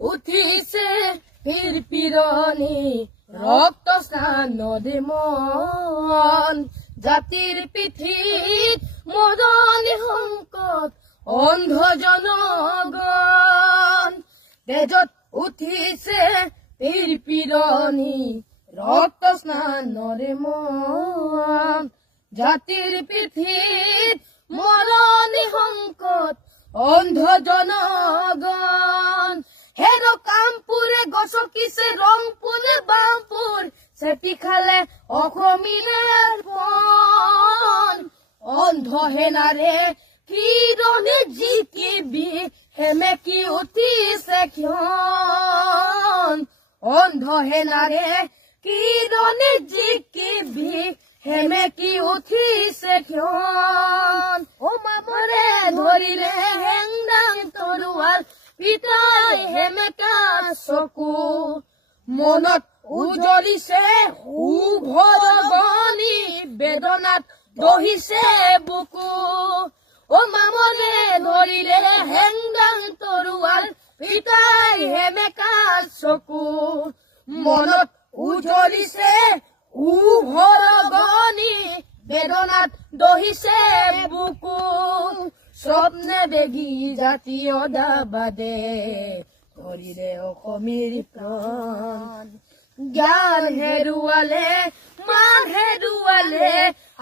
উঠিছে পিৰপিৰণি ৰক্ত স্নানদে মন জাতিৰ পিঠিত মদন সংকট অন্ধ জনগণ তেজত উঠিছে পিৰপিৰণি ৰক্ত স্নানদে মন জাতিৰ পিঠিত মদন সংকট অন্ধ জনগণ হেৰ কামপুৰে গছকিছে ৰংপুৰে বামপুৰ চেপি খালে অসমীয়াৰ মন অন্ধ সেনাৰে কিৰণে জিকিবি সেমেকি উঠিছে ক্ষণ অন্ধ সেনাৰে কিৰণে জিকিবি সেমেকি উঠিছে ক্ষণ ও মামৰে ধৰিলে হেংদাং তৰোৱাল পিতাই হেমেকা চকু মনত উজলিছে উঘৰ গনি বেদনাত দহিছে বুকু ও মামৰে ধৰিলে হেংদাং তৰোৱাল পিতাই হেমেকা চকু মনত উজলিছে উঘৰ গনি বেদনাত দহিছে বুকু স্বপ্নে বেগী জাতীয় দাবাদে কৰিলে অসমীৰ প্ৰাণ জ্ঞান হেৰুৱালে মান হেৰুৱালে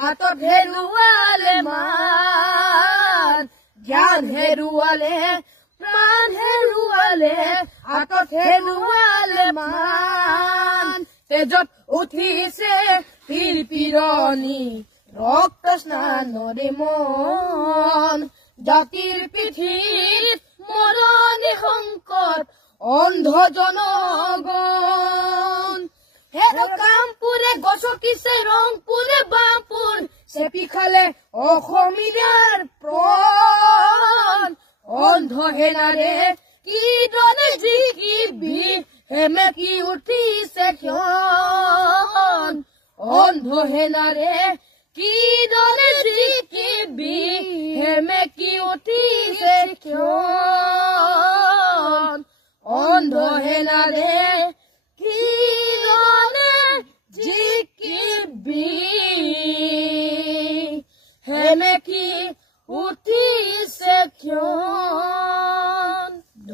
হাতত হেৰুৱালে মান জ্ঞান হেৰুৱালে মান হেৰুৱালে হাতত হেৰুৱালে মান তেজত উঠিছে পিৰপিৰণি ৰক্ত স্নানদে মন জাতিৰ পিঠিত মৰণি সংকট অন্ধ জনগণ হেৰ কামপুৰে গছকিছে ৰংপুৰে বামপুৰ চেপি খালে অসমীয়াৰ প্ৰাণ অন্ধ সেনাৰে কিৰণে জিকিবি সেমেকি উঠিছে ক্ষণ অন্ধ সেনাৰে কিৰণে জিকিবি সেমেকি উঠিছে ক্ষণ অন্ধ সেনাৰে কিৰণে জিকিবি সেমেকি উঠিছে ক্ষণ